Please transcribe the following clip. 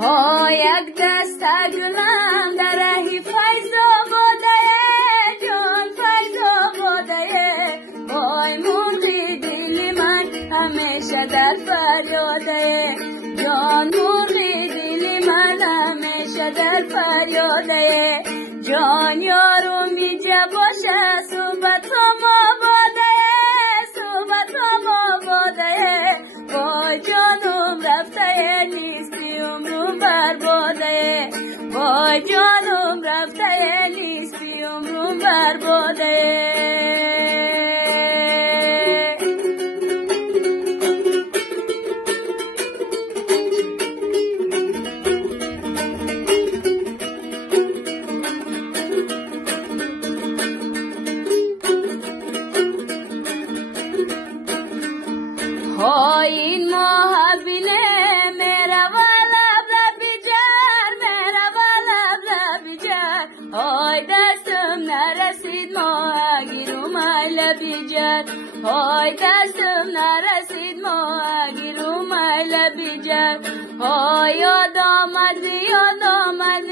ها یک دست گلم در رهی فیض آباده جان فیض آباده وای موندی دل من همیشه در فریاده جان موندی دل من همیشه در فریاده جان یارو میجه باشه صحبت ما باده صحبت ما باده وای جانم رفته نیستی عمرم برباده وای جانم رفته نیستی عمرم برباده این محبینه میرا والا ربی جر میرا والا ربی جر های دستم نرسید ماه گیرم لبی جر های دستم نرسید ماه گیرم لبی جر های یاد آمد یاد آمد